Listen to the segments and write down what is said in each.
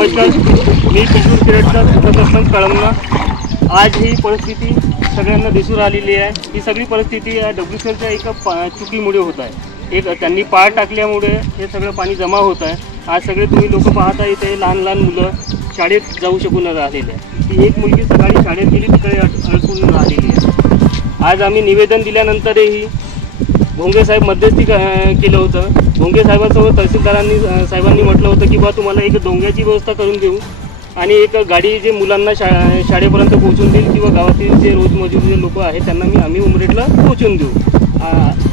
नमस्कार. मी किशोर किरटकर उपसरपंच कळमना आज ही परिस्थिती सगळ्यांना दिसून आलेली आहे. ही सगळी परिस्थिती या डब्ल्यू सीच्या एका पा चुकीमुळे होत आहे. एक त्यांनी पाळ टाकल्यामुळे हे सगळं पाणी जमा होत आहे. आज सगळे तुम्ही लोक पाहता इथे लहान लहान मुलं शाळेत जाऊ शकून राहिलेले आहे ती एक मुलगी सकाळी शाळेत गेली तिकडे अड- अडकून राहिलेली आहे. आज आम्ही निवेदन दिल्यानंतरही भोंगे साहेब मध्यस्थी क- केलं होतं. भोंगे साहेबांसोबत तहसीलदारांनी साहेबांनी म्हटलं होतं की बा तुम्हाला एक डोंग्याची व्यवस्था करून देऊ आणि एक गाडी जे मुलांना शा शाळेपर्यंत पोहोचून देईल किंवा गावातील जे रोजमजूर जे लोक आहेत त्यांना मी आम्ही उमरेटला पोहोचून देऊ.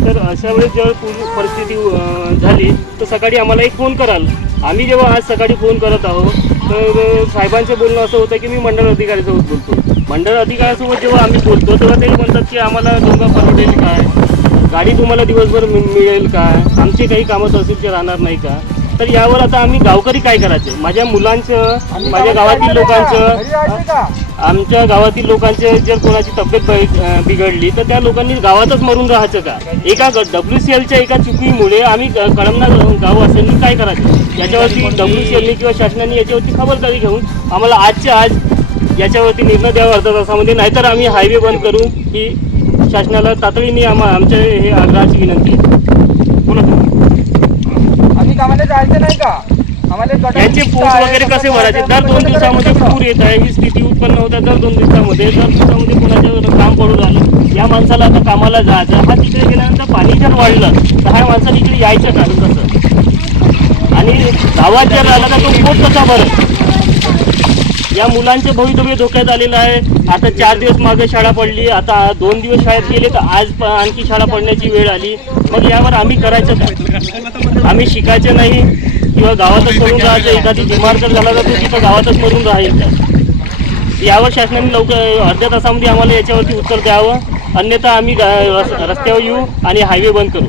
तर अशा वेळेस जेव्हा पूर्ण परिस्थिती झाली तर सकाळी आम्हाला एक फोन कराल. आम्ही जेव्हा आज सकाळी फोन करत आहोत तर साहेबांचं बोलणं असं होतं की मी मंडळ अधिकाऱ्यासोबत बोलतो. मंडळ अधिकाऱ्यासोबत जेव्हा आम्ही बोलतो तेव्हा ते म्हणतात की आम्हाला डोंगा परवडेल काय? गाडी तुम्हाला दिवसभर मिळेल का? आमचे काही कामं तहसीलचे राहणार नाही का? तर यावर आता आम्ही गावकरी काय करायचे? माझ्या मुलांचं माझ्या गावातील लोकांचं आमच्या गावातील लोकांचे जर कोणाची तब्येत बिघडली तर त्या लोकांनी गावातच मरून राहायचं का? एका डब्ल्यू सी एलच्या एका चुकीमुळे आम्ही कळमना गाव असेल काय करायचं? याच्यावरती डब्ल्यू सी एलने किंवा शासनाने याच्यावरती खबरदारी घेऊन आम्हाला आजच्या आज याच्यावरती निर्णय द्यावा अर्धा तासामध्ये. नाहीतर आम्ही हायवे बंद करू ही शासनाला तातडीने आम्हा आमच्या हे आग्रहाची विनंती आहे. बोला तुम्ही. आम्ही कामाला जायचं नाही का? आम्हाला यांचे पूर वगैरे कसे भरायचे? दर दोन दिवसामध्ये? पूर येत आहे ही स्थिती उत्पन्न होत आहे दर दोन दिवसामध्ये. दर दिवसामध्ये कोणाच्या काम पडून आलं या माणसाला आता कामाला जायचं. हा तिकडे गेल्यानंतर पाणी जर वाढलं तर ह्या माणसाला इकडे यायचं का? कसं आणि गावात जर आला तर तो पोट कसा भरत या मुलांचे भवितव्य धोक्यात आलेलं आहे. आता चार दिवस मागे शाळा पडली. आता दोन दिवस शाळेत गेले तर आज प- आणखी शाळा पडण्याची वेळ आली. मग यावर आम्ही करायचं काय? आम्ही शिकायचं नाही. किंवा गावातच करून राहायचं. एखादी बिमार जर झाला तर तिथं गावातच मरून राहील. यावर शासनाने लवकर अर्ध्या तासामध्ये आम्हाला याच्यावरती उत्तर द्यावं. अन्यथा आम्ही रस्त्यावर येऊ आणि हायवे बंद करू.